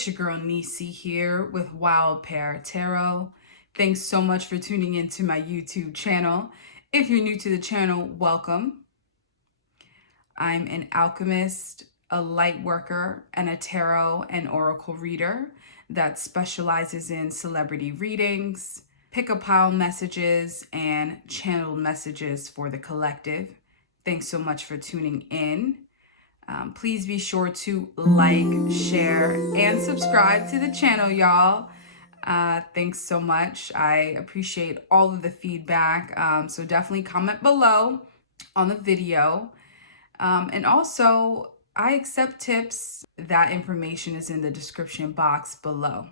It's your girl Nisi here with wildpeartarot. Thanks so much for tuning into my YouTube channel. If you're new to the channel, welcome. I'm an alchemist, a light worker, and a tarot and oracle reader that specializes in celebrity readings, pick-a-pile messages, and channeled messages for the collective. Thanks so much for tuning in. Please be sure to like, share, and subscribe to the channel, y'all. Thanks so much. I appreciate all of the feedback. So definitely comment below on the video. And also, I accept tips. That information is in the description box below.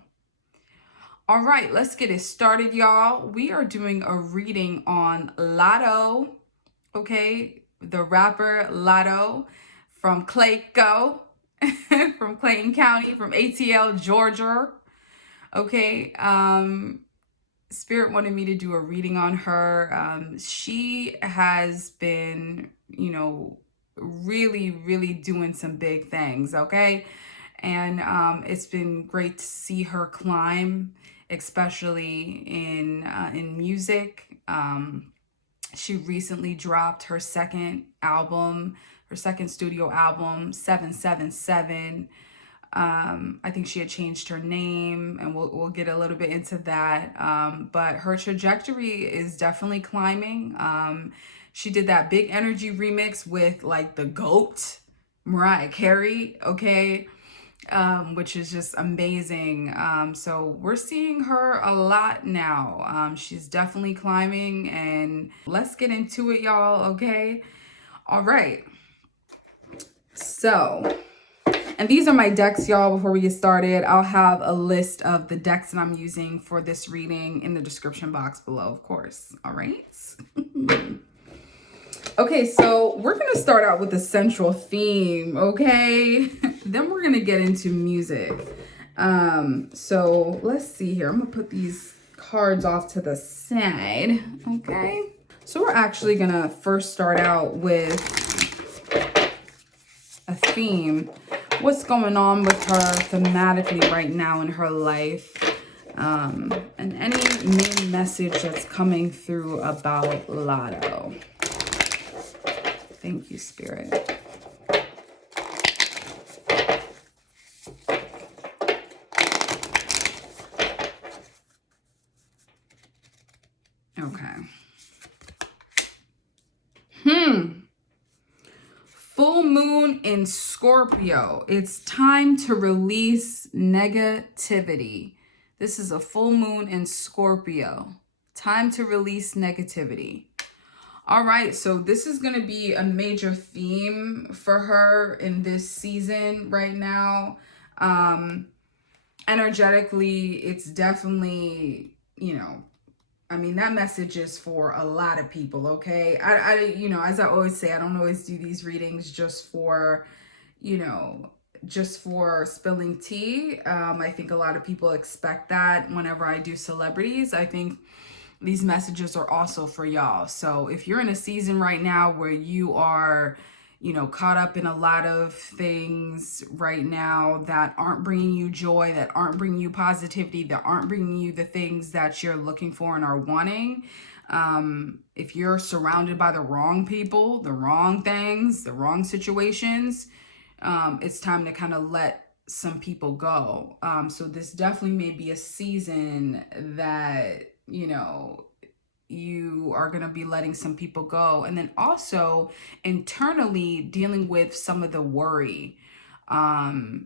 All right, let's get it started, y'all. We are doing a reading on Latto, okay? The rapper Latto from Clayco, from Clayton County, from ATL, Georgia, okay? Spirit wanted me to do a reading on her. She has been, really doing some big things, okay? And it's been great to see her climb, especially in music. She recently dropped her second studio album, 777. I think she had changed her name, and we'll get a little bit into that. But her trajectory is definitely climbing. She did that Big Energy remix with like the GOAT, Mariah Carey, okay? Which is just amazing. So we're seeing her a lot now. She's definitely climbing, and let's get into it, y'all, okay? All right. So, and these are my decks, y'all. Before we get started, I'll have a list of the decks that I'm using for this reading in the description box below, of course. All right. Okay, so we're going to start out with the central theme, okay? Then we're going to get into music. So let's see here. I'm going to put these cards off to the side, okay? So we're actually going to first start out with a theme. What's going on with her thematically right now in her life? And any main message that's coming through about Latto. Thank you, Spirit. Okay. Full moon in Scorpio. It's time to release negativity. This is a full moon in Scorpio. Time to release negativity. All right, so this is going to be a major theme for her in this season right now. Energetically, it's definitely, that message is for a lot of people, okay? As I always say, I don't always do these readings just for spilling tea. I think a lot of people expect that whenever I do celebrities. I think these messages are also for y'all. So if you're in a season right now where you are, caught up in a lot of things right now that aren't bringing you joy, that aren't bringing you positivity, that aren't bringing you the things that you're looking for and are wanting, if you're surrounded by the wrong people, the wrong things, the wrong situations, it's time to kind of let some people go. So this definitely may be a season that you are going to be letting some people go. And then also internally dealing with some of the worry. I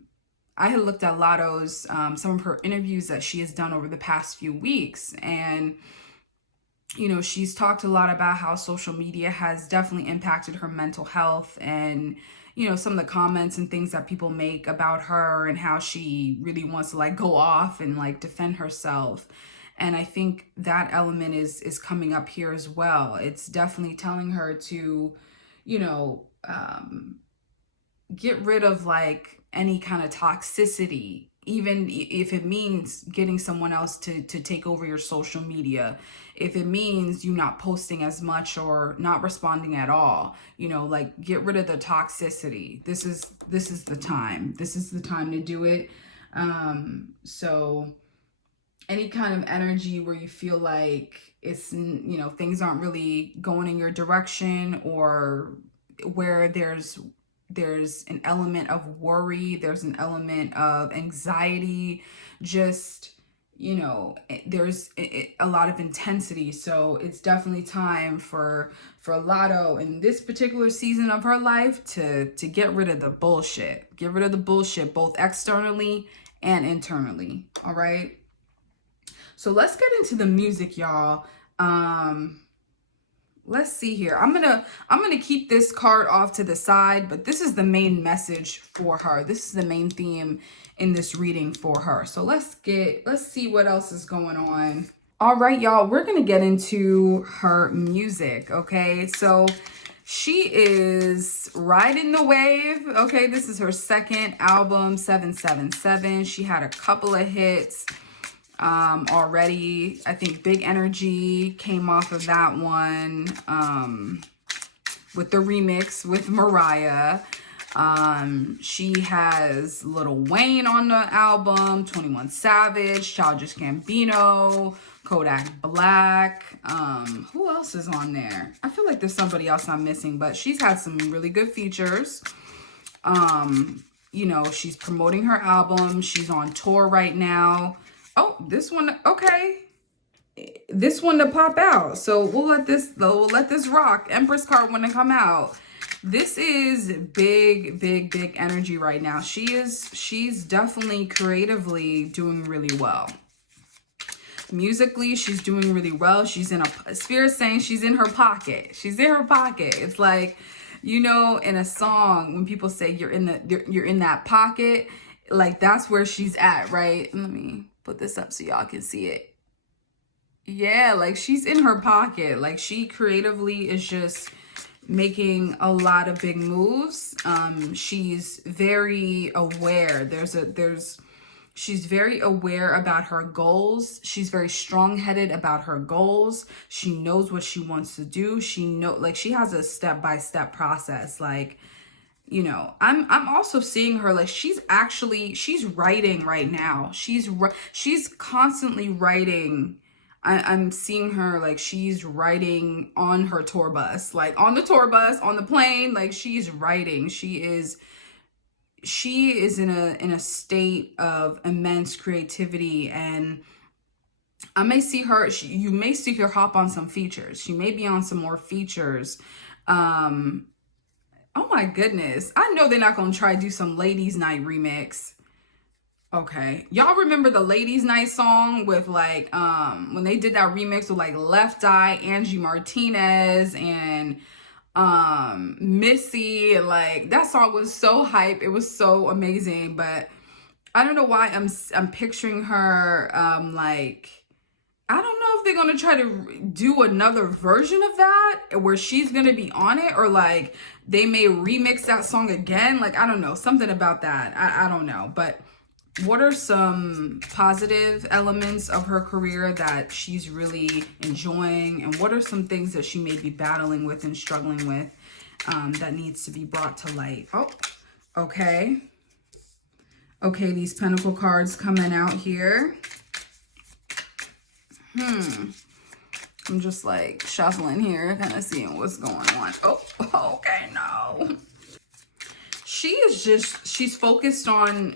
had looked at Latto's, some of her interviews that she has done over the past few weeks. And, she's talked a lot about how social media has definitely impacted her mental health, and some of the comments and things that people make about her, and how she really wants to go off and defend herself. And I think that element is coming up here as well. It's definitely telling her to, get rid of any kind of toxicity, even if it means getting someone else to take over your social media, if it means you not posting as much or not responding at all, get rid of the toxicity. This is the time. This is the time to do it. So any kind of energy where you feel like it's, you know, things aren't really going in your direction, or where there's an element of worry, there's an element of anxiety, just, you know, there's a lot of intensity. So it's definitely time for Latto in this particular season of her life to get rid of the bullshit. Get rid of the bullshit, both externally and internally. All right. So let's get into the music, y'all. Let's see here. I'm gonna keep this card off to the side, but this is the main message for her. This is the main theme in this reading for her. So let's see what else is going on. All right, y'all, we're gonna get into her music. Okay, so she is riding the wave. Okay, this is her second album, 777. She had a couple of hits already. I think Big Energy came off of that one, with the remix with Mariah. She has Lil Wayne on the album, 21 Savage, Childish Gambino, Kodak Black. Who else is on there? I feel like there's somebody else I'm missing, but she's had some really good features. You know, she's promoting her album. She's on tour right now. Oh, this one, okay. This one to pop out. So we'll let this rock. Empress card when it come out. This is big energy right now. She's definitely creatively doing really well. Musically, she's doing really well. She's in a Spirit saying she's in her pocket. She's in her pocket. It's like, you know, in a song when people say you're in that pocket, like that's where she's at, right? Let me put this up so y'all can see it. Yeah, like she's in her pocket. Like she creatively is just making a lot of big moves. She's very aware. She's very aware about her goals. She's very strong-headed about her goals. She knows what she wants to do. Like she has a step-by-step process. Like, you know, I'm also seeing her like she's writing right now. She's constantly writing. I'm seeing her like she's writing on her tour bus, like on the tour bus, on the plane, like she's writing. She is in a state of immense creativity, and I may see her, you may see her hop on some features. She may be on some more features. Oh my goodness. I know they're not going to try to do some Ladies Night remix. Okay. Y'all remember the Ladies Night song with like, when they did that remix with like Left Eye, Angie Martinez, and Missy, and like that song was so hype. It was so amazing, but I don't know why I'm picturing her, like, I don't know if they're going to try to do another version of that where she's going to be on it, or like they may remix that song again. Like, I don't know, something about that. I don't know. But what are some positive elements of her career that she's really enjoying? And what are some things that she may be battling with and struggling with that needs to be brought to light? Oh, okay. Okay, these Pentacle cards coming out here. I'm just like shuffling here, kind of seeing what's going on. Oh, okay, no. She's focused on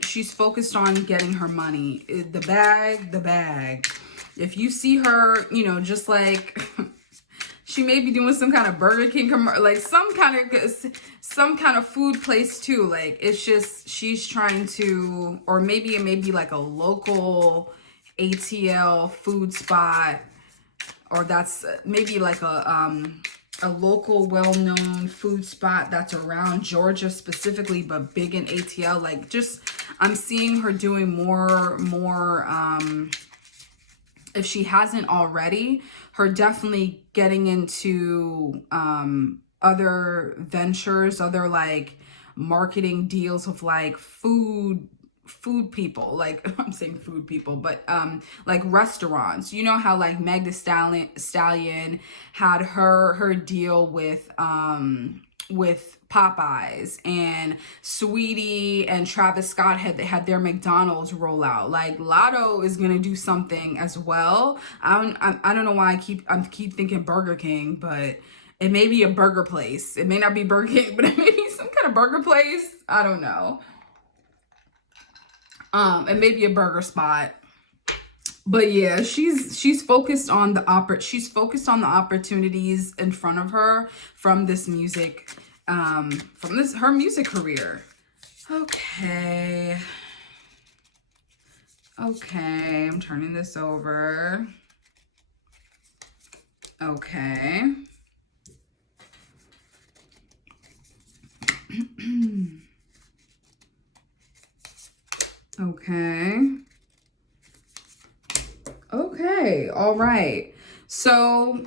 getting her money. The bag. If you see her, you know, just like she may be doing some kind of Burger King commercial, like some kind of food place too. Like it's just she's trying to, or maybe it may be like a local ATL food spot, or that's maybe like a local well-known food spot that's around Georgia specifically, but big in ATL. Like just I'm seeing her doing more if she hasn't already, her definitely getting into other ventures, other like marketing deals with like food people, like I'm saying food people, but like restaurants. You know how like Meg Thee Stallion had her deal with with Popeyes, and Sweetie and Travis Scott had their McDonald's rollout. Like Latto is gonna do something as well. I don't know why I keep thinking Burger King, but it may be a burger place. It may not be Burger King, but it may be some kind of burger place. I don't know. It may be a burger spot. But yeah, she's focused on the opportunities in front of her from this music, her music career. Okay. Okay, I'm turning this over. Okay. Okay. Okay, all right. So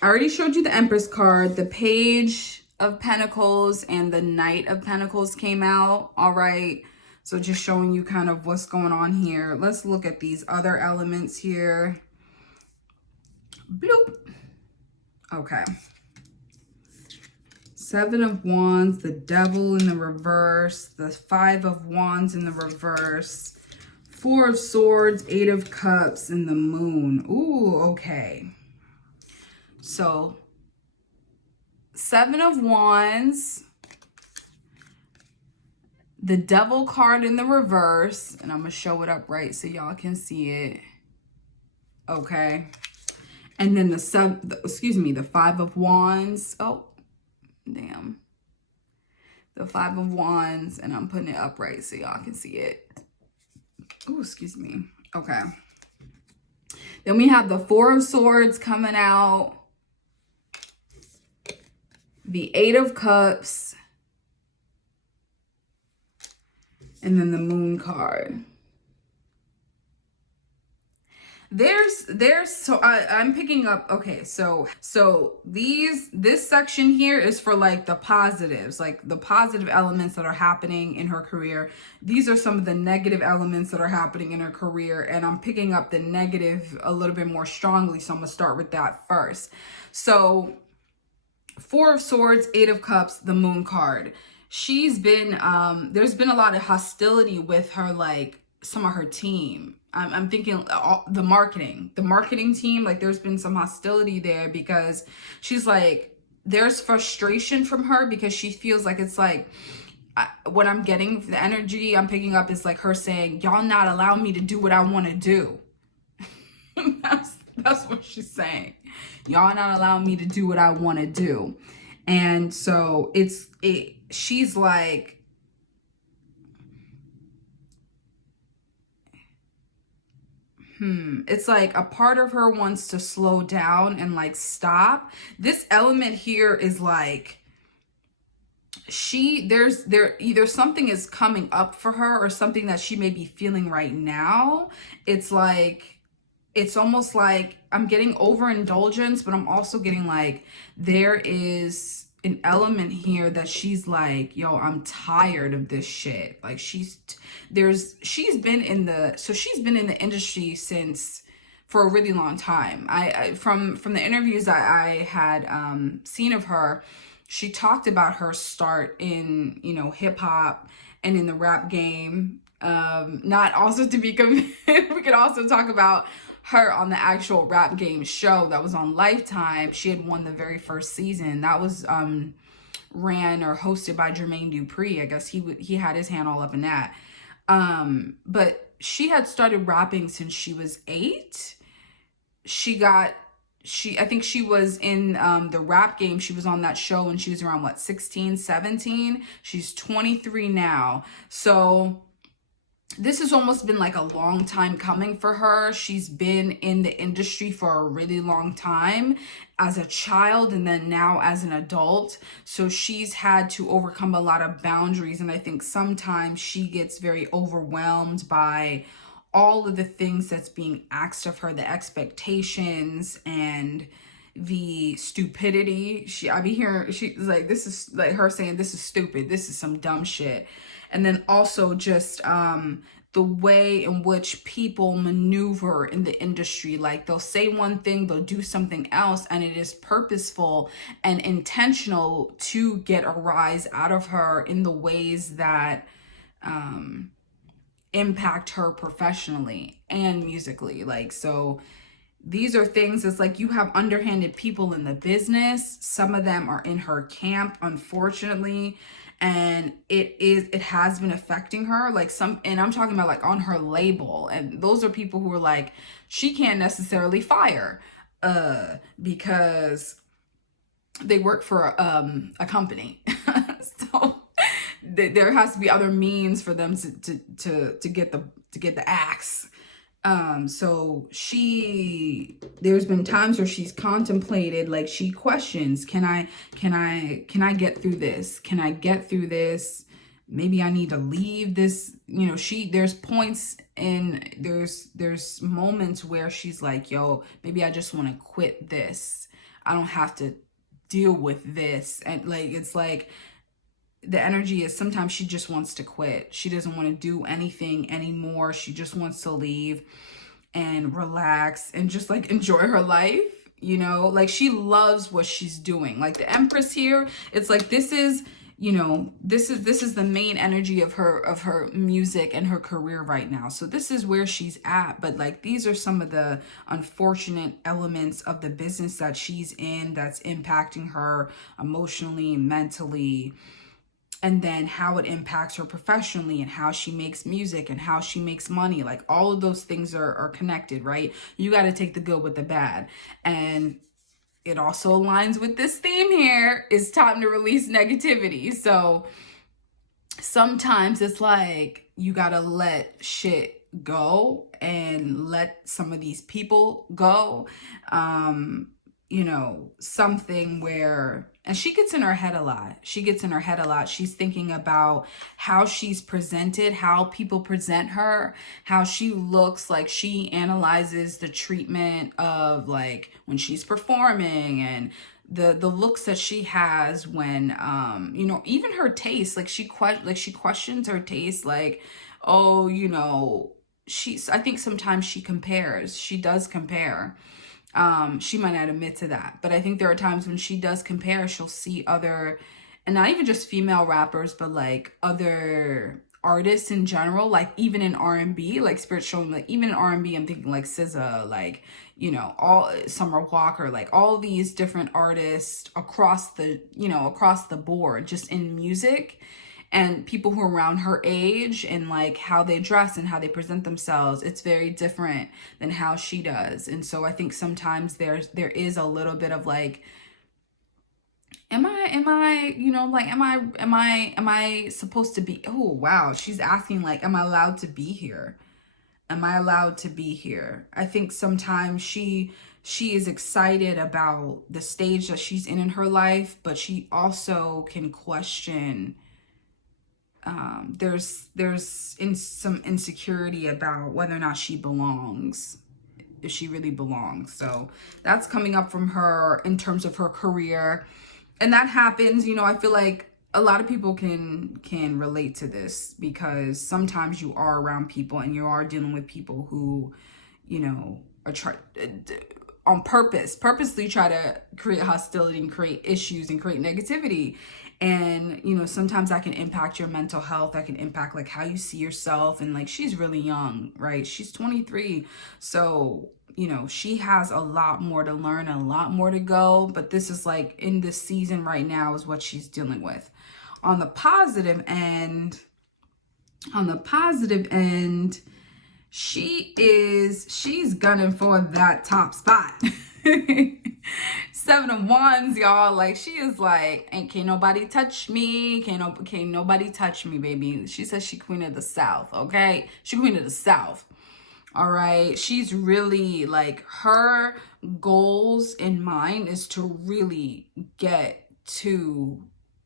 I already showed you the Empress card. The Page of Pentacles and the Knight of Pentacles came out. All right. So just showing you kind of what's going on here. Let's look at these other elements here. Bloop. Okay. Seven of Wands, the Devil in the reverse, the Five of Wands in the reverse, Four of Swords, Eight of Cups, and the Moon. Ooh, okay. So, Seven of Wands, the Devil card in the reverse, and I'm going to show it up right so y'all can see it. Okay. And then the Five of Wands. Oh, damn. The Five of Wands, and I'm putting it up right so y'all can see it. Oh, excuse me. Okay. Then we have the Four of Swords coming out. The Eight of Cups. And then the Moon card. So I'm picking up, okay, so this section here is for like the positives, like the positive elements that are happening in her career. These are some of the negative elements that are happening in her career, and I'm picking up the negative a little bit more strongly, so I'm gonna start with that first. So Four of Swords, Eight of Cups, the Moon card. She's been, there's been a lot of hostility with her, like some of her team. I'm thinking the marketing team, like there's been some hostility there because she's like, there's frustration from her because she feels like it's like, what I'm getting, the energy I'm picking up is like her saying, y'all not allow me to do what I want to do. That's what she's saying. Y'all not allow me to do what I want to do. And so she's like, it's like a part of her wants to slow down and like stop. This element here is like, either something is coming up for her or something that she may be feeling right now. It's like, it's almost like I'm getting overindulgence, but I'm also getting like, there is an element here that she's like, yo, I'm tired of this shit. Like she's been in the industry for a really long time. From the interviews I had seen of her, she talked about her start in, hip hop and in the rap game. Not also to be we could also talk about her on the actual rap game show that was on Lifetime. She had won the very first season. That was ran or hosted by Jermaine Dupri. I guess he had his hand all up in that. But she had started rapping since she was 8. I think she was in the rap game. She was on that show when she was around 16, 17. She's 23 now. So this has almost been like a long time coming for her. She's been in the industry for a really long time as a child and then now as an adult. So she's had to overcome a lot of boundaries. And I think sometimes she gets very overwhelmed by all of the things that's being asked of her, the expectations and the stupidity. She's like, this is like her saying, this is stupid. This is some dumb shit. And then also just the way in which people maneuver in the industry. Like they'll say one thing, they'll do something else, and it is purposeful and intentional to get a rise out of her in the ways that impact her professionally and musically. Like, so these are things, it's like you have underhanded people in the business. Some of them are in her camp, unfortunately, and it has been affecting her. Like some, and I'm talking about like on her label, and those are people who are like, she can't necessarily fire because they work for a company. So there has to be other means for them to get the axe. So there's been times where she's contemplated, like she questions, can I get through this? Can I get through this? Maybe I need to leave this. You know, there's points in, there's moments where she's like, yo, maybe I just want to quit this. I don't have to deal with this. And like, it's like, the energy is sometimes she just wants to quit. She doesn't want to do anything anymore. She just wants to leave and relax and just like enjoy her life, you know? Like she loves what she's doing. Like the Empress here, it's like this is, you know, this is the main energy of her music and her career right now. So this is where she's at, but like these are some of the unfortunate elements of the business that she's in that's impacting her emotionally and mentally. And then how it impacts her professionally and how she makes music and how she makes money. Like all of those things are connected, right? You got to take the good with the bad. And it also aligns with this theme here. It's time to release negativity. So sometimes it's like you got to let shit go and let some of these people go. You know, something where, and she gets in her head a lot. She's thinking about how she's presented, how people present her, how she looks. Like she analyzes the treatment of like when she's performing and the looks that she has when, you know, even her taste, like she questions her taste. Like, oh, you know, I think sometimes she does compare. She might not admit to that, but I think there are times when she does compare, she'll see other, and not even just female rappers, but like other artists in general, like even in R&B, like spiritual, like even in R&B, I'm thinking like SZA, like, you know, all Summer Walker, like all these different artists across the, you know, across the board, just in music. And people who are around her age and like how they dress and how they present themselves, it's very different than how she does. And so I think sometimes there is a little bit of like, am I, you know, like, am I supposed to be, oh, wow. She's asking like, am I allowed to be here? Am I allowed to be here? I think sometimes she is excited about the stage that she's in her life, but she also can question, there's some insecurity about whether or not she belongs, if she really belongs. So that's coming up from her in terms of her career. And that happens, you know, I feel like a lot of people can relate to this, because sometimes you are around people and you are dealing with people who, you know, are on purposely try to create hostility and create issues and create negativity. And, you know, sometimes that can impact your mental health. That can impact like how you see yourself. And like, she's really young, right? She's 23. So, you know, she has a lot more to learn, a lot more to go. But this is like in this season right now is what she's dealing with. On the positive end, she's gunning for that top spot. 7 of Wands, y'all. Like she is like, can't nobody touch me. Can't nobody touch me, baby. She says she queen of the South, okay? She queen of the South. All right. She's really like, her goals in mind is to really get to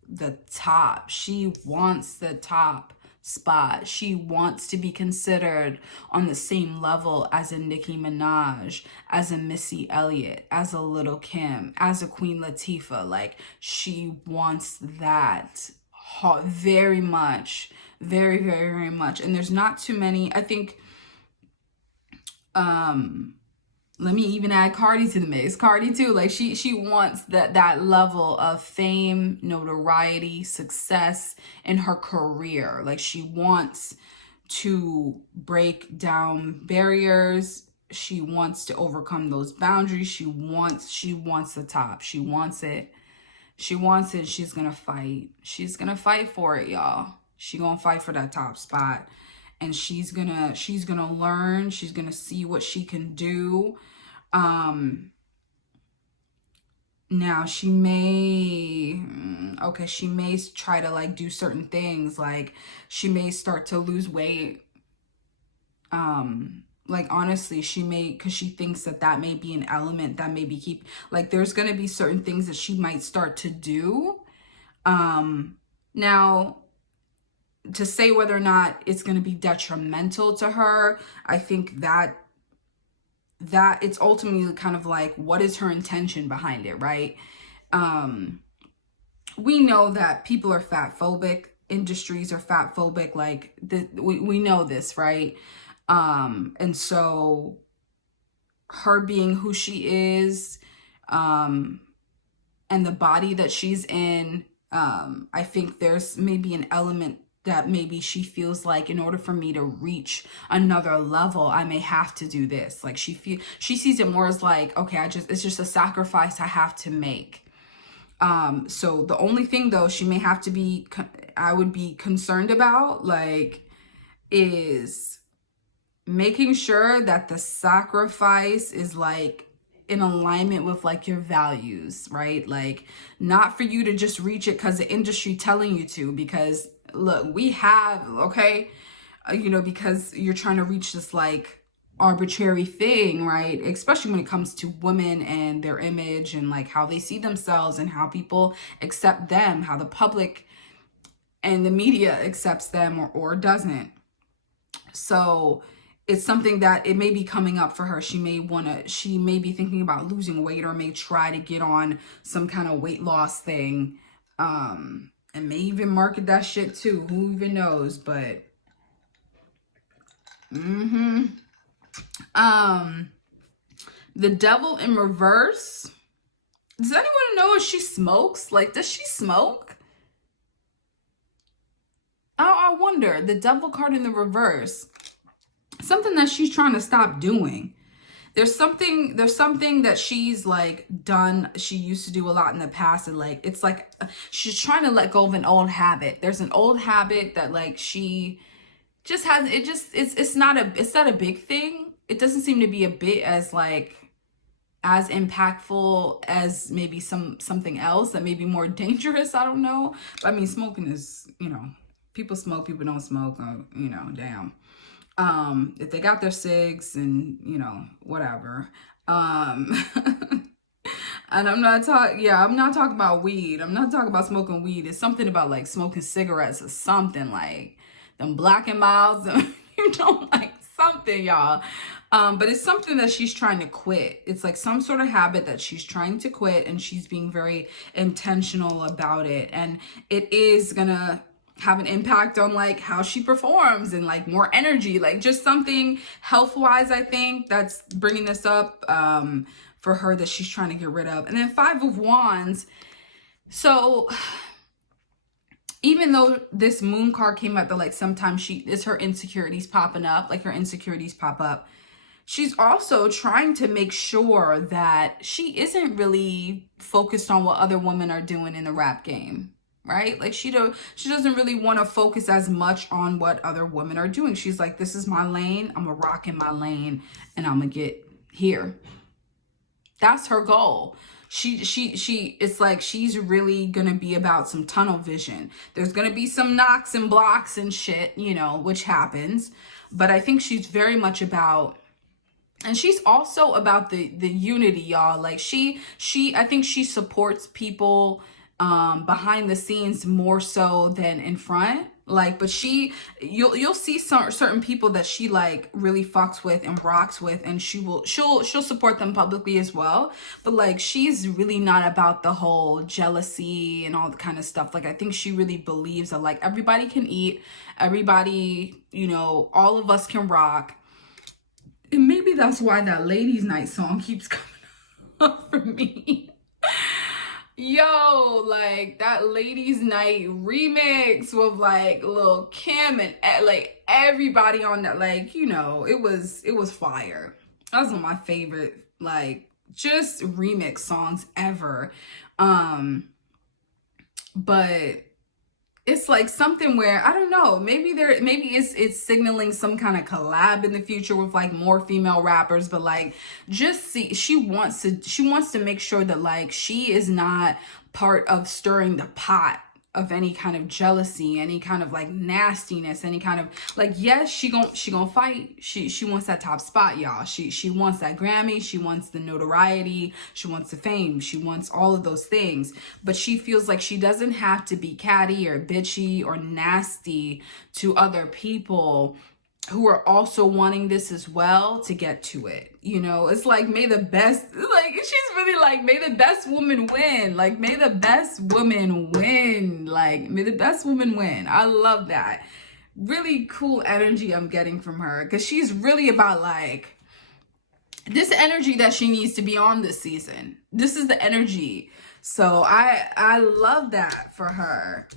the top. She wants the top spot. She wants to be considered on the same level as a Nicki Minaj, as a Missy Elliott, as a Little Kim, as a Queen Latifah. Like she wants that very much. Very, very, very much. And there's not too many. I think, let me even add Cardi to the mix. Cardi too, like she wants that level of fame, notoriety, success in her career. Like she wants to break down barriers. She wants to overcome those boundaries. She wants the top. She wants it. She wants it. She's gonna fight. She's gonna fight for it, y'all. She gonna fight for that top spot. And she's gonna learn. She's gonna see what she can do. Now she may, she may try to like do certain things. Like she may start to lose weight. Like honestly, she may, because she thinks that may be an element that maybe like there's gonna be certain things that she might start to do. Now, to say whether or not it's going to be detrimental to her, I think that it's ultimately kind of like, what is her intention behind it, right? We know that people are fat phobic, industries are fat phobic, like we know this, right? And so her being who she is, and the body that she's in, I think there's maybe an element that maybe she feels like, in order for me to reach another level, I may have to do this. Like she sees it more as like, okay, it's just a sacrifice I have to make. So the only thing though, she may have to be, I would be concerned about, like, is making sure that the sacrifice is like in alignment with like your values, right? Like not for you to just reach it because the industry telling you to, because look, we have, okay, because you're trying to reach this like arbitrary thing, right? Especially when it comes to women and their image and like how they see themselves and how people accept them, how the public and the media accepts them or doesn't. So it's something that it may be coming up for her. She may be thinking about losing weight, or may try to get on some kind of weight loss thing. And may even market that shit too. Who even knows? But the devil in reverse. Does anyone know if she smokes? Like, does she smoke? I wonder. The devil card in the reverse. Something that she's trying to stop doing. There's something that she's like done. She used to do a lot in the past, and like it's like she's trying to let go of an old habit. There's an old habit that like she just has. It's not a big thing. It doesn't seem to be a bit as impactful as maybe something else that may be more dangerous. I don't know. But I mean, smoking is, people smoke, people don't smoke. Damn. If they got their cigs and, whatever. And I'm not talking about weed. I'm not talking about smoking weed. It's something about like smoking cigarettes or something, like them Black and Milds, like something, y'all. But it's something that she's trying to quit. It's like some sort of habit that she's trying to quit, and she's being very intentional about it. And it is gonna have an impact on like how she performs and like more energy, like just something health-wise, I think, that's bringing this up for her, that she's trying to get rid of. And then 5 of Wands. So even though this moon card came out, that like sometimes her insecurities popping up, like her insecurities pop up, she's also trying to make sure that she isn't really focused on what other women are doing in the rap game. Right? Like she doesn't really want to focus as much on what other women are doing. She's like, this is my lane. I'm gonna rock in my lane and I'm gonna get here. That's her goal. It's like she's really gonna be about some tunnel vision. There's gonna be some knocks and blocks and shit, which happens. But I think she's very much about, and she's also about the unity, y'all. Like I think she supports people behind the scenes more so than in front. Like, but you'll see some certain people that she like really fucks with and rocks with, and she'll support them publicly as well. But like, she's really not about the whole jealousy and all the kind of stuff. Like, I think she really believes that like everybody can eat, everybody, you know, all of us can rock. And maybe that's why that Ladies Night song keeps coming up for me. Yo, like that Ladies Night remix with like Lil Kim and like everybody on that, like, you know, it was fire. That was one of my favorite like just remix songs ever. But it's like something where I don't know, maybe it's signaling some kind of collab in the future with like more female rappers, but like just see, she wants to make sure that like she is not part of stirring the pot of any kind of jealousy, any kind of like nastiness, any kind of like, yes, she gonna fight. She wants that top spot, y'all. She wants that Grammy, she wants the notoriety, she wants the fame, she wants all of those things. But she feels like she doesn't have to be catty or bitchy or nasty to other people who are also wanting this as well to get to it. You know, it's like, may the best, like, she's really like, may the best woman win. Like, may the best woman win. Like, may the best woman win. I love that. Really cool energy I'm getting from her, because she's really about like this energy that she needs to be on this season. This is the energy. So I love that for her.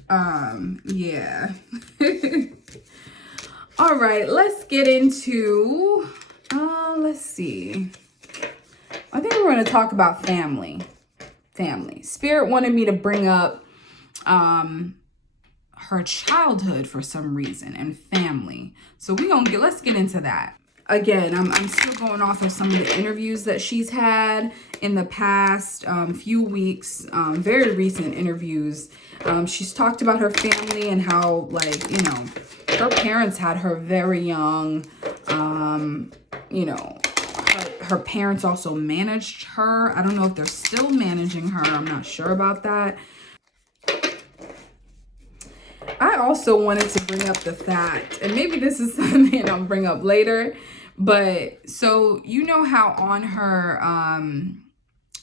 Yeah. All right, let's get into, let's see. I think we're going to talk about family. Family. Spirit wanted me to bring up her childhood for some reason, and family. So let's get into that. Again, I'm still going off of some of the interviews that she's had in the past few weeks, very recent interviews. She's talked about her family and how, like, you know, her parents had her very young. You know, her parents also managed her. I don't know if they're still managing her. I'm not sure about that. I also wanted to bring up the fact, and maybe this is something I'll bring up later, but so you know how on her,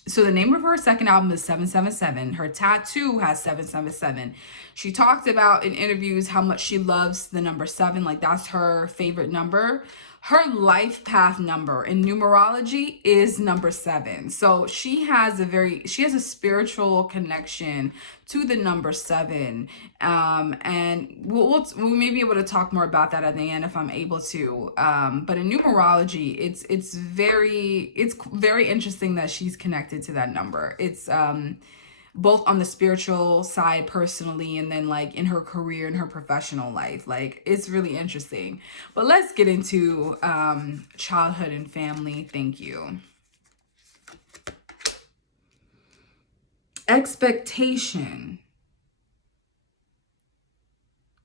so the name of her second album is 777. Her tattoo has 777. She talked about in interviews how much she loves the number 7, like that's her favorite number. Her life path number in numerology is number 7. So she has a spiritual connection to the number 7. And we'll maybe be able to talk more about that at the end if I'm able to. But in numerology, it's very interesting that she's connected to that number. It's both on the spiritual side personally, and then like in her career and her professional life. Like, it's really interesting. But let's get into childhood and family. Thank you. Expectation.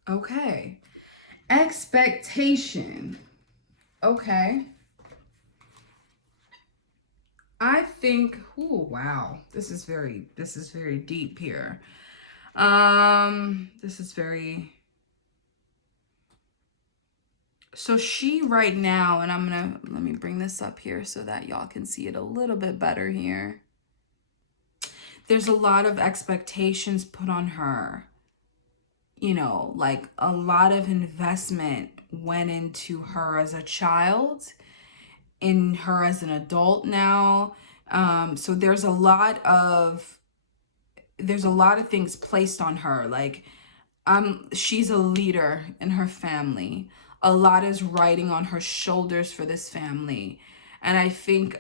Okay. Expectation. Okay. I think, oh wow, this is very deep here. This is very, so she right now, and let me bring this up here so that y'all can see it a little bit better here. There's a lot of expectations put on her. You know, like a lot of investment went into her as a child, in her as an adult now. So there's a lot of things placed on her. Like, she's a leader in her family. A lot is riding on her shoulders for this family. And I think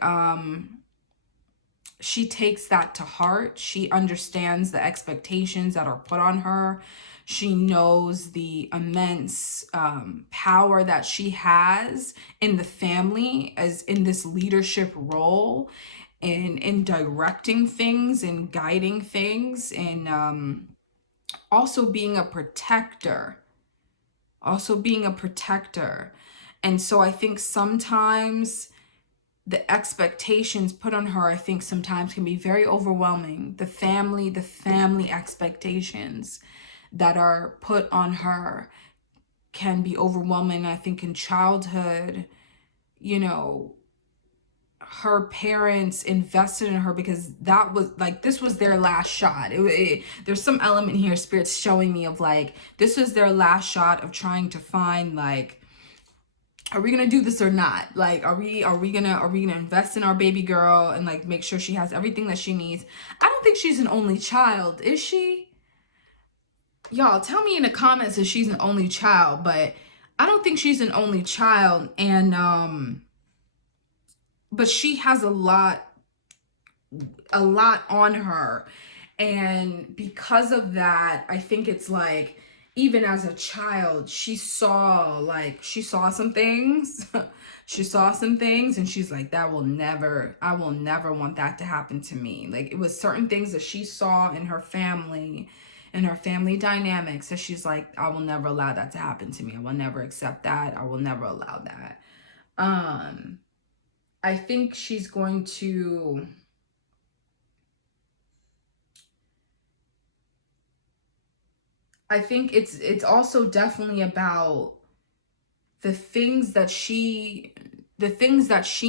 she takes that to heart. She understands the expectations that are put on her. She knows the immense power that she has in the family, as in this leadership role, in directing things and guiding things, and also being a protector. And so I think sometimes the expectations put on her, I think sometimes can be very overwhelming. The family expectations that are put on her can be overwhelming. I think in childhood, you know, her parents invested in her because that was like, this was their last shot. There's some element here, Spirit's showing me, of like, this was their last shot of trying to find, like, are we gonna do this or not? Like, are we gonna invest in our baby girl and like make sure she has everything that she needs? I don't think she's an only child, is she? Y'all tell me in the comments if she's an only child, but I don't think she's an only child. And but she has a lot on her, and because of that, I think it's like, even as a child, she saw some things she saw some things, and she's like, I will never want that to happen to me. Like, it was certain things that she saw in her family dynamics that she's like, I will never allow that to happen to me. I will never accept that. I will never allow that. I think she's going to, I think it's also definitely about the things that she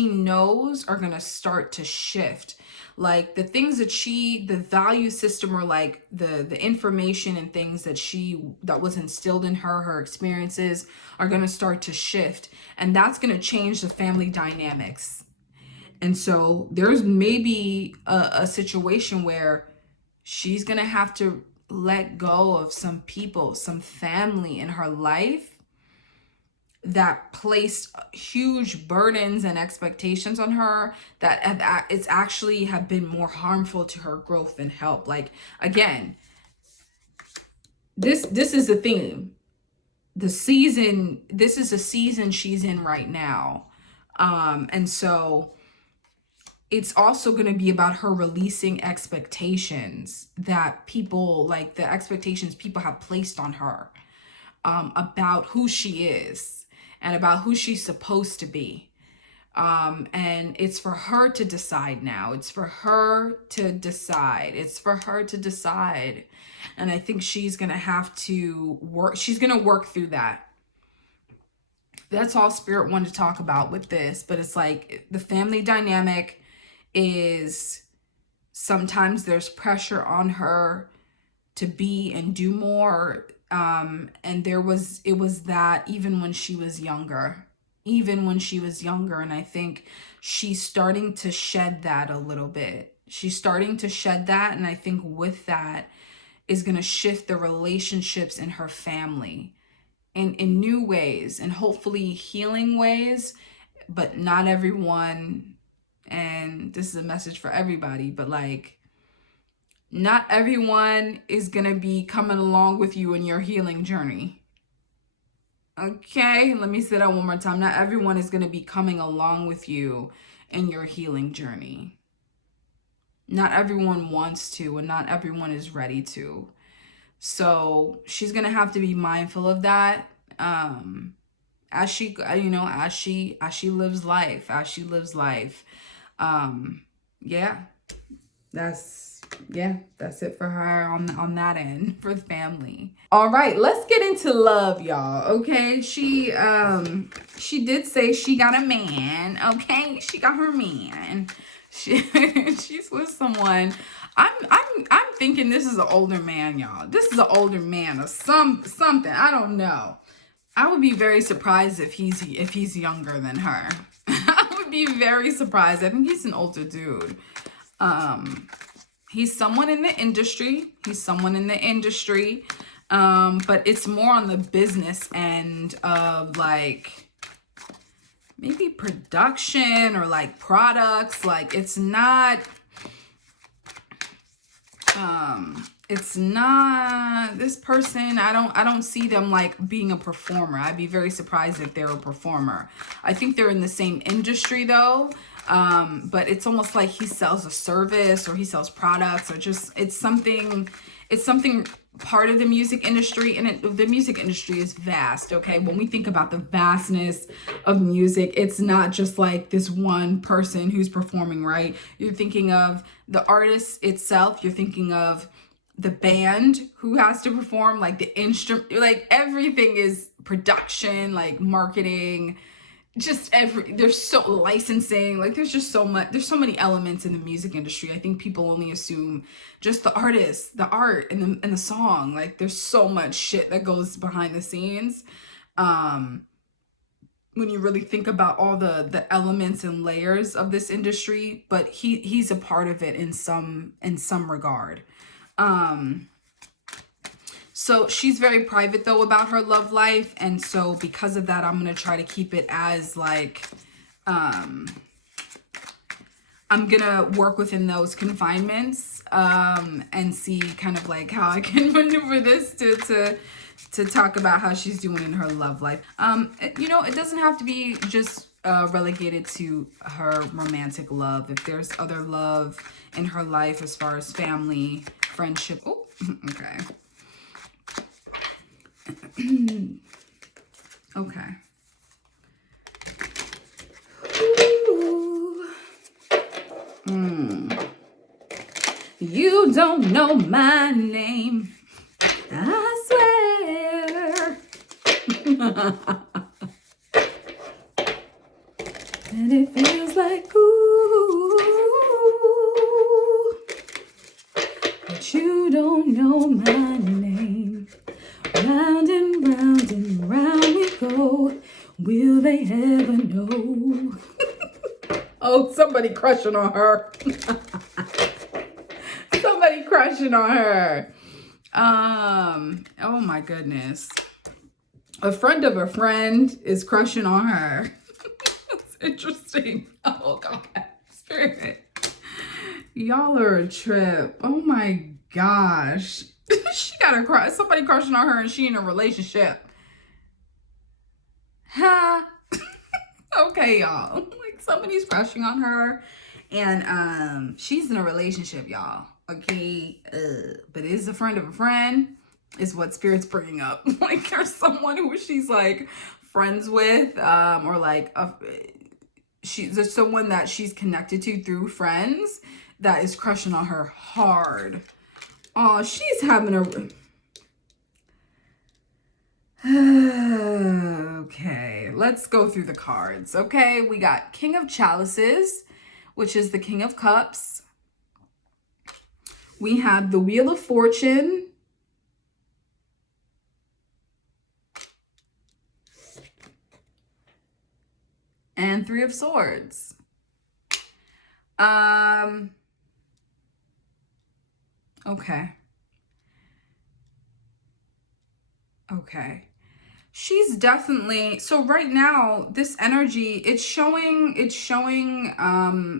knows are going to start to shift. Like the things that the value system, or like the information and things that was instilled in her experiences are going to start to shift. And that's going to change the family dynamics. And so there's maybe a situation where she's going to have to let go of some people, some family in her life that placed huge burdens and expectations on her that have been more harmful to her growth than help. Like, again, this is the theme. This is a season she's in right now. And so it's also going to be about her releasing expectations that people, like the expectations people have placed on her, about who she is and about who she's supposed to be. And it's for her to decide now. It's for her to decide. And I think she's going to have to work. She's going to work through that. That's all Spirit wanted to talk about with this. But it's like the family dynamic is, sometimes there's pressure on her to be and do more. And it was that even when she was younger. And I think she's starting to shed that a little bit. And I think with that is going to shift the relationships in her family in new ways, and hopefully healing ways. But not everyone, and this is a message for everybody, but like, not everyone is going to be coming along with you in your healing journey. Okay, let me say that one more time. Not everyone is going to be coming along with you in your healing journey. Not everyone wants to, and not everyone is ready to. So she's going to have to be mindful of that. As she lives life, that's it for her on that end, for the family. All right, let's get into love, y'all. Okay, she did say she got a man. Okay, she got her man. She's with someone. I'm thinking this is an older man, y'all. This is an older man or something. I don't know. I would be very surprised if he's younger than her. I would be very surprised. I think he's an older dude. He's someone in the industry. But it's more on the business end of like maybe production or like products. Like it's not this person. I don't see them like being a performer. I'd be very surprised if they're a performer. I think they're in the same industry though. But it's almost like he sells a service or he sells products, or just it's something It's something part of the music industry, and the music industry is vast. Okay, when we think about the vastness of music, it's not just like this one person who's performing, right? You're thinking of the artist itself, you're thinking of the band who has to perform, like the instrument, like everything is production, like marketing, just there's so licensing, like there's just so much, there's so many elements in the music industry. I think people only assume just the artist, the art, and the song. Like there's so much shit that goes behind the scenes when you really think about all the elements and layers of this industry. But he's a part of it in some regard. So she's very private though about her love life, and so because of that, I'm gonna try to keep it as like I'm gonna work within those confinements and see kind of like how I can maneuver this to talk about how she's doing in her love life. You know, it doesn't have to be just relegated to her romantic love. If there's other love in her life as far as family, friendship. Oh, okay. Okay. You don't know my name, I swear. And it feels like ooh, but you don't know my name. Round and round we go. Will they ever know? Oh, somebody crushing on her. Somebody crushing on her. Oh my goodness. A friend of a friend is crushing on her. That's interesting. Oh God, spirit. Y'all are a trip. Oh my gosh. She got somebody crushing on her and she in a relationship. Huh? Okay, y'all. Like somebody's crushing on her and she's in a relationship, y'all. Okay, but is a friend of a friend is what Spirit's bringing up. Like there's someone who she's like friends with, or like there's someone that she's connected to through friends that is crushing on her hard. Oh, she's having a okay, let's go through the cards. Okay, we got King of Chalices, which is the King of Cups. We have the Wheel of Fortune. And Three of Swords. Okay. Okay. She's definitely, so right now this energy, it's showing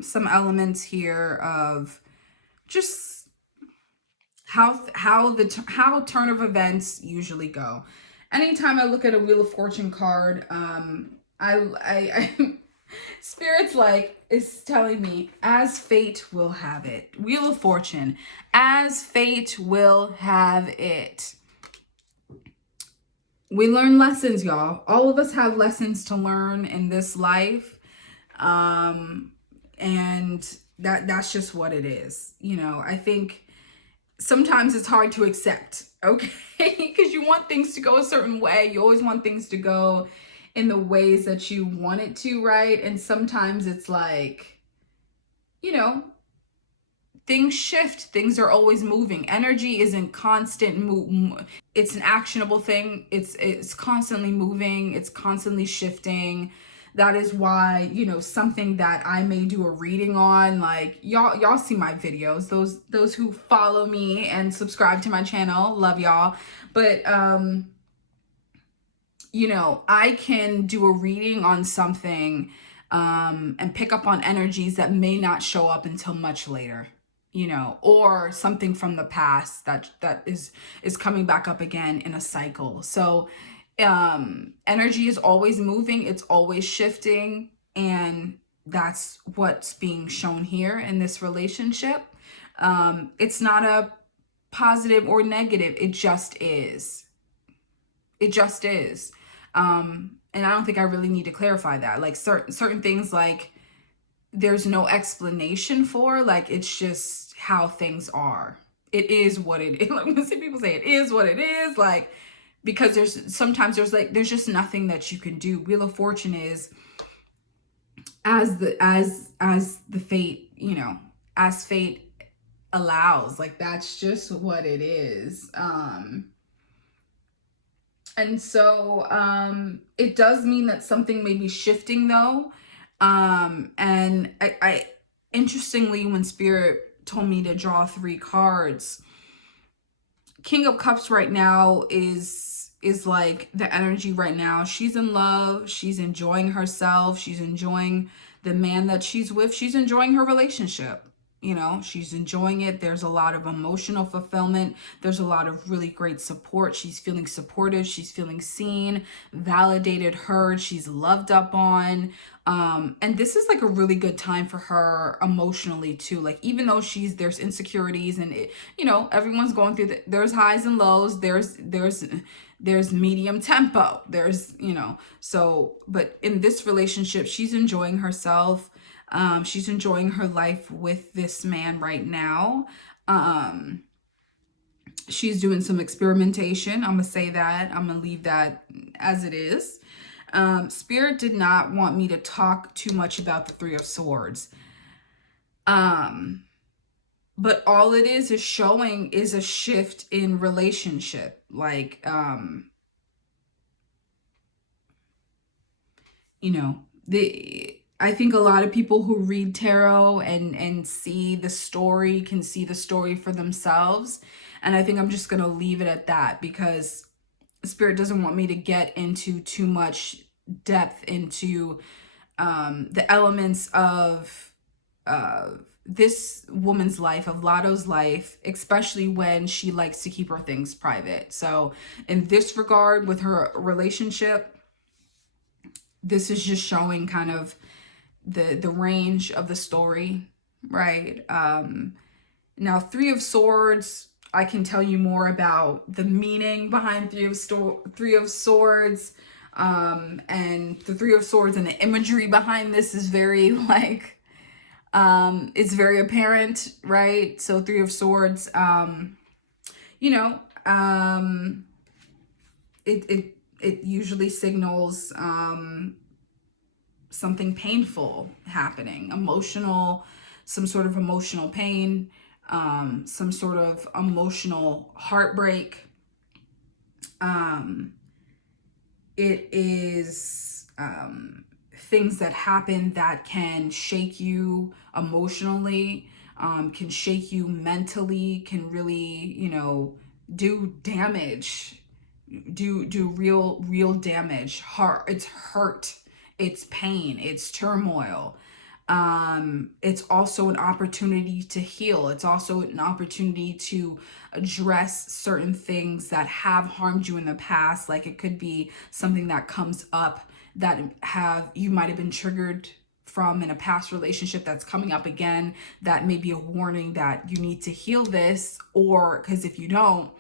some elements here of just how turn of events usually go. Anytime I look at a Wheel of Fortune card, I Spirit's like is telling me, as fate will have it. Wheel of Fortune, as fate will have it. We learn lessons, y'all. All of us have lessons to learn in this life. And that's just what it is. You know, I think sometimes it's hard to accept, okay? Because you want things to go a certain way. You always want things to go in the ways that you want it to, right? And sometimes it's like, you know, things shift. Things are always moving. Energy isn't constant. It's an actionable thing. It's constantly moving. It's constantly shifting. That is why, you know, something that I may do a reading on, like y'all see my videos. Those who follow me and subscribe to my channel, love y'all. But you know, I can do a reading on something and pick up on energies that may not show up until much later, you know, or something from the past that is coming back up again in a cycle. So energy is always moving, it's always shifting, and that's what's being shown here in this relationship. It's not a positive or negative. It just is. It just is. And I don't think I really need to clarify that. Like certain things, like there's no explanation for, like it's just how things are. It is what it is. Like when see people say it is what it is, like because there's just nothing that you can do. Wheel of Fortune is as the fate, as fate allows. Like that's just what it is. And so it does mean that something may be shifting though. And I interestingly, when Spirit told me to draw 3 cards, King of Cups right now is like the energy right now. She's in love. She's enjoying herself. She's enjoying the man that she's with. She's enjoying her relationship. She's enjoying it. There's a lot of emotional fulfillment. There's a lot of really great support. She's feeling supportive. She's feeling seen, validated, heard. She's loved up on. And this is like a really good time for her emotionally too. Like even though there's insecurities and everyone's going through there's highs and lows. There's medium tempo. But in this relationship, she's enjoying herself. She's enjoying her life with this man right now. She's doing some experimentation. I'm going to say that. I'm going to leave that as it is. Spirit did not want me to talk too much about the 3 of Swords. But all it is showing is a shift in relationship. Like, I think a lot of people who read tarot and see the story can see the story for themselves. And I think I'm just going to leave it at that because Spirit doesn't want me to get into too much depth into the elements of this woman's life, of Latto's life, especially when she likes to keep her things private. So in this regard with her relationship, this is just showing kind of the range of the story, right? Now 3 of Swords, I can tell you more about the meaning behind 3 of Swords, and the 3 of Swords and the imagery behind this is very like it's very apparent, right? So 3 of Swords, it usually signals something painful happening, some sort of emotional pain, some sort of emotional heartbreak. It is things that happen that can shake you emotionally, can shake you mentally, can really, do damage, do real damage. It's hurt. It's pain, it's turmoil. It's also an opportunity to heal. It's also an opportunity to address certain things that have harmed you in the past. Like it could be something that comes up that you might have been triggered from in a past relationship that's coming up again. That may be a warning that you need to heal this, or because if you don't,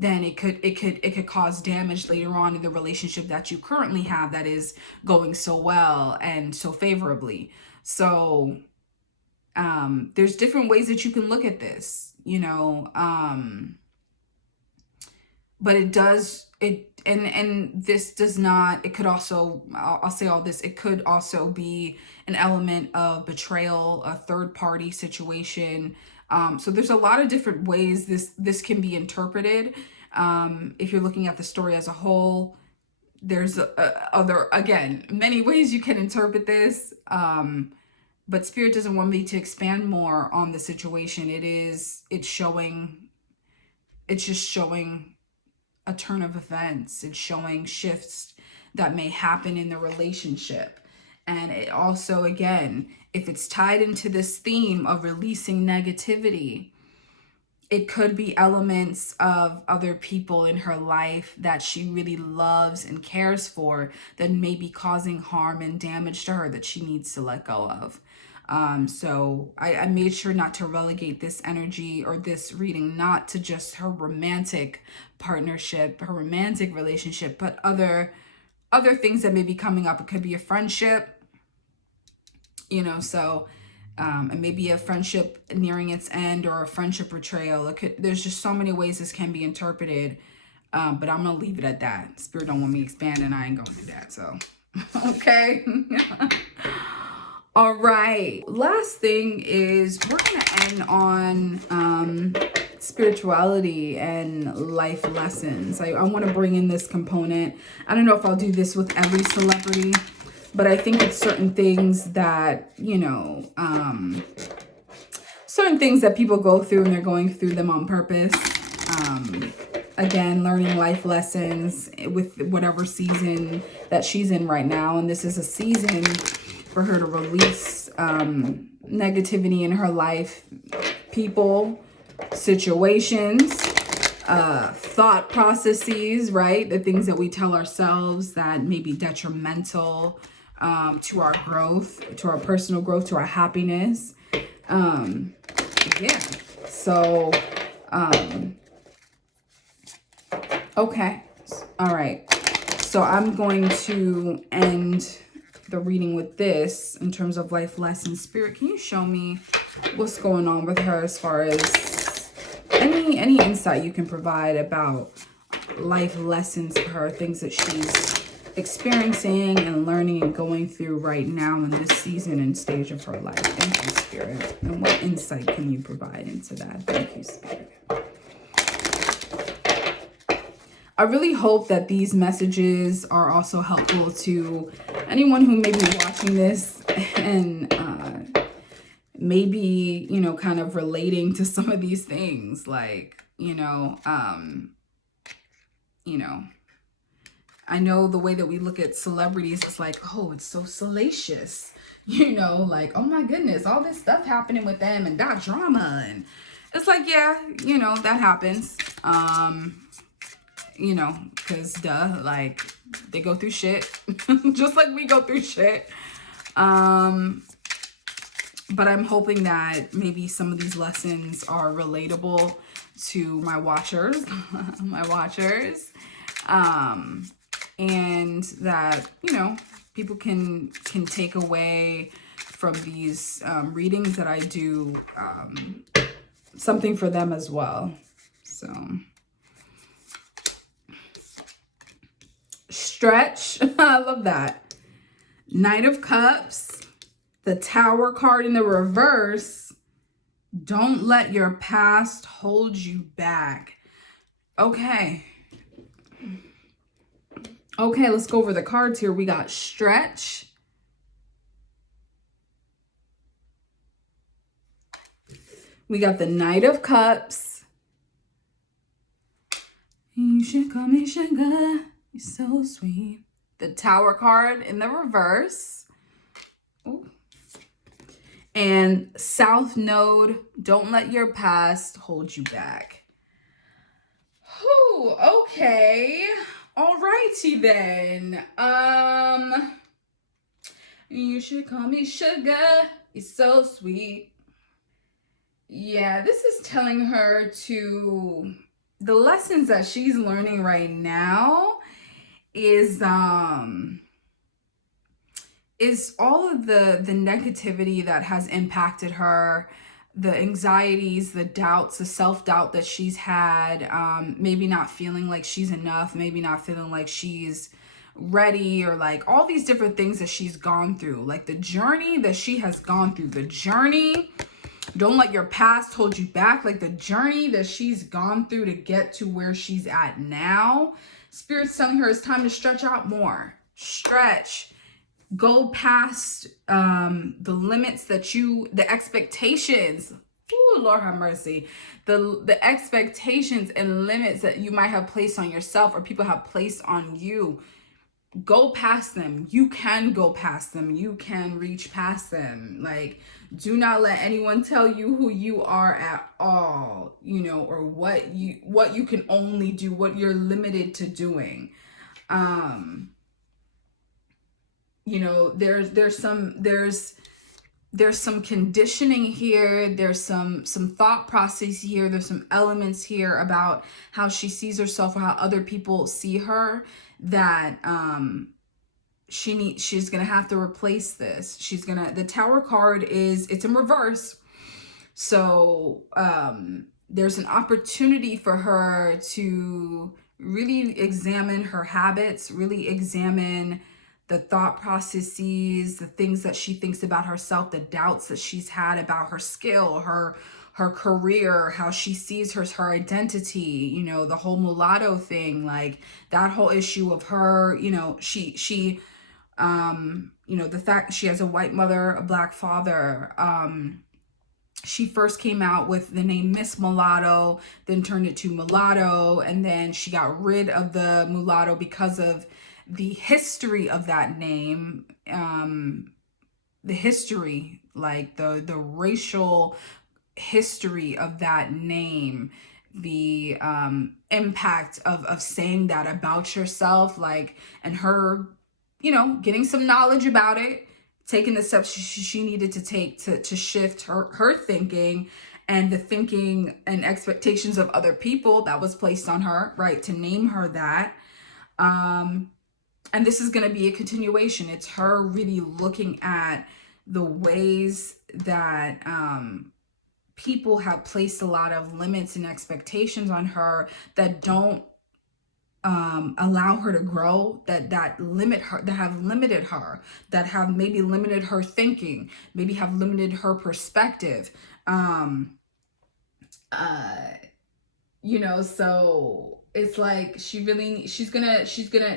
then it could cause damage later on in the relationship that you currently have that is going so well and so favorably. So there's different ways that you can look at this, but and this does not, it could also, I'll say all this, it could also be an element of betrayal, a third party situation. So there's a lot of different ways this can be interpreted. If you're looking at the story as a whole, there's many ways you can interpret this. But Spirit doesn't want me to expand more on the situation. It's just showing a turn of events. It's showing shifts that may happen in the relationship. And it also, again, if it's tied into this theme of releasing negativity, it could be elements of other people in her life that she really loves and cares for that may be causing harm and damage to her that she needs to let go of. So I made sure not to relegate this energy or this reading not to just her romantic partnership, her romantic relationship, but other things that may be coming up. It could be a friendship, so it may be a friendship nearing its end or a friendship betrayal. There's just so many ways this can be interpreted, but I'm gonna leave it at that. Spirit don't want me expanding. I ain't gonna do that. So, okay. All right. Last thing is we're gonna end on spirituality and life lessons. I want to bring in this component. I don't know if I'll do this with every celebrity, but I think it's certain things that, certain things that people go through and they're going through them on purpose. Again, learning life lessons with whatever season that she's in right now. And this is a season for her to release negativity in her life, people, situations, thought processes, right? The things that we tell ourselves that may be detrimental to our growth, to our personal growth, to our happiness. Yeah. So, okay. All right. So I'm going to end the reading with this in terms of life lessons. Spirit, can you show me what's going on with her as far as any insight you can provide about life lessons for her, things that she's experiencing and learning and going through right now in this season and stage of her life? Thank you, Spirit. And what insight can you provide into that? Thank you, Spirit. I really hope that these messages are also helpful to anyone who may be watching this and maybe, kind of relating to some of these things. Like, I know the way that we look at celebrities is like, oh, it's so salacious. Like, oh my goodness, all this stuff happening with them and that drama. And it's like, yeah, that happens. Because like they go through shit just like we go through shit. But I'm hoping that maybe some of these lessons are relatable to my watchers, and that, people can take away from these readings that I do something for them as well. So stretch. I love that. Knight of Cups, the Tower card in the reverse. Don't let your past hold you back. Okay, let's go over the cards here. We got stretch. We got the Knight of Cups. You should call me sugar. You're so sweet. The Tower card in the reverse. Ooh. And South Node, don't let your past hold you back. Whew, okay. Alrighty then. You should call me sugar. You're so sweet. Yeah, this is telling her to the lessons that she's learning right now is all of the negativity that has impacted her, the anxieties, the doubts, the self-doubt that she's had, maybe not feeling like she's enough, maybe not feeling like she's ready, or like all these different things that she's gone through, like the journey that she has gone through, the journey. Don't let your past hold you back, like the journey that she's gone through to get to where she's at now. Spirit's telling her it's time to stretch out more. Stretch. Go past the limits that the expectations. Ooh, Lord have mercy. The expectations and limits that you might have placed on yourself or people have placed on you. Go past them. You can go past them. You can reach past them. Like, do not let anyone tell you who you are at all, or what you can only do, what you're limited to doing. There's there's some conditioning here. There's some thought process here. There's some elements here about how she sees herself or how other people see her that she's gonna have to replace this. The Tower card it's in reverse. So there's an opportunity for her to really examine her habits, really examine the thought processes, the things that she thinks about herself, the doubts that she's had about her skill, her career, how she sees her identity, you know, the whole mulatto thing, like that whole issue of her, you know, she you know, the fact she has a white mother, a black father. She first came out with the name Miss Mulatto, then turned it to Mulatto, and then she got rid of the mulatto because of the history of that name. The history, like the racial history of that name, the impact of saying that about yourself, like, and her, you know, getting some knowledge about it, taking the steps she needed to take to shift her thinking and the thinking and expectations of other people that was placed on her, right, to name her that. And this is going to be a continuation. It's her really looking at the ways that people have placed a lot of limits and expectations on her that don't allow her to grow, that limit her, that have limited her, that have maybe limited her thinking, maybe have limited her perspective. You know, so it's like she's gonna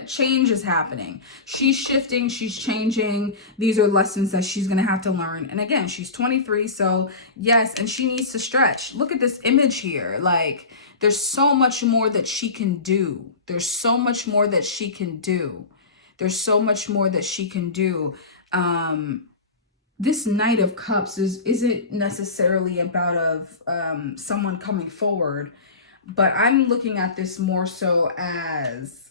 change is happening. She's shifting, she's changing. These are lessons that she's gonna have to learn. And again, she's 23, so yes, and she needs to stretch. Look at this image here. Like, there's so much more that she can do. There's so much more that she can do. There's so much more that she can do. This Knight of Cups isn't necessarily about someone coming forward, but I'm looking at this more so as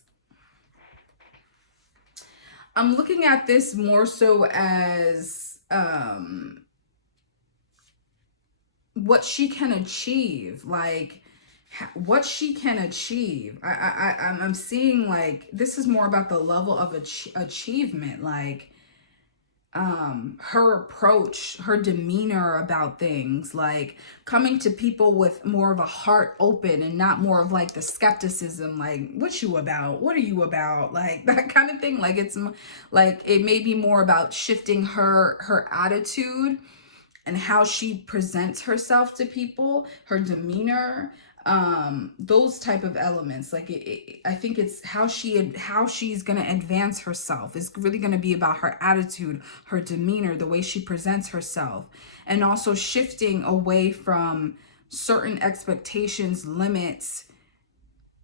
what she can achieve, like what she can achieve. I'm seeing like this is more about the level of achievement, like her approach, her demeanor about things, like coming to people with more of a heart open and not more of like the skepticism, like what you about, what are you about, like that kind of thing. Like it's like it may be more about shifting her attitude and how she presents herself to people, her demeanor, those type of elements. Like I think it's how she's going to advance herself is really going to be about her attitude, her demeanor, the way she presents herself, and also shifting away from certain expectations, limits,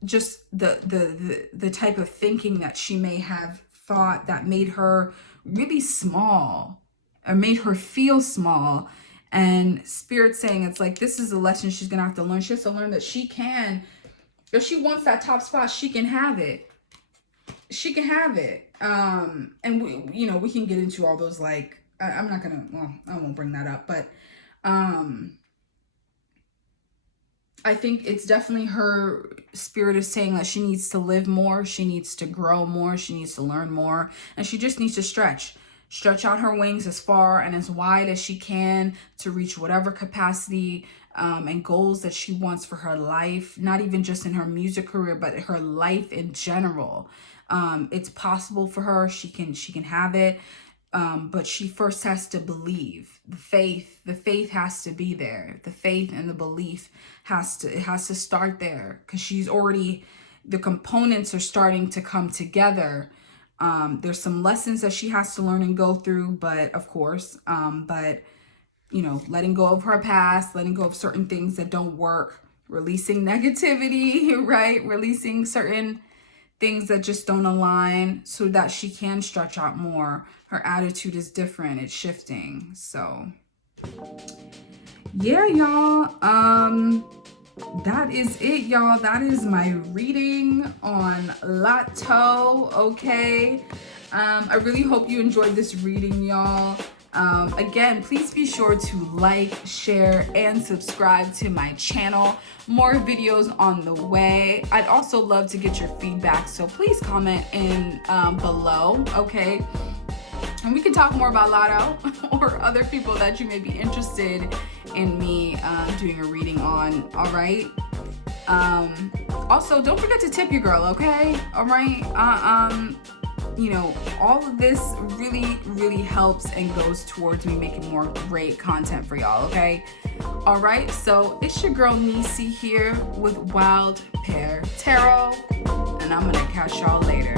just the type of thinking that she may have thought that made her really small or made her feel small. And Spirit saying it's like this is a lesson she's gonna have to learn. She has to learn that she can, if she wants that top spot, she can have it. She can have it. And we can get into all those, like I'm not gonna, well, I won't bring that up, but I think it's definitely her. Spirit is saying that she needs to live more, she needs to grow more, she needs to learn more, and she just needs to stretch out her wings as far and as wide as she can to reach whatever capacity and goals that she wants for her life, not even just in her music career, but her life in general. It's possible for her. She can have it. But she first has to believe. The faith has to be there. The faith and the belief has to start there, because she's already, the components are starting to come together. There's some lessons that she has to learn and go through, but of course, but letting go of her past, letting go of certain things that don't work, releasing negativity, right? Releasing certain things that just don't align so that she can stretch out more. Her attitude is different. It's shifting. So yeah, y'all. That is it, y'all. That is my reading on Latto. Okay. I really hope you enjoyed this reading, y'all. Again, please be sure to like, share, and subscribe to my channel. More videos on the way. I'd also love to get your feedback, so please comment in below, okay? And we can talk more about Latto or other people that you may be interested in me doing a reading on, all right? Also, don't forget to tip your girl, okay? All right? You know, all of this really helps and goes towards me making more great content for y'all, okay? All right, so it's your girl Nisi here with Wild Pear Tarot, and I'm gonna catch y'all later.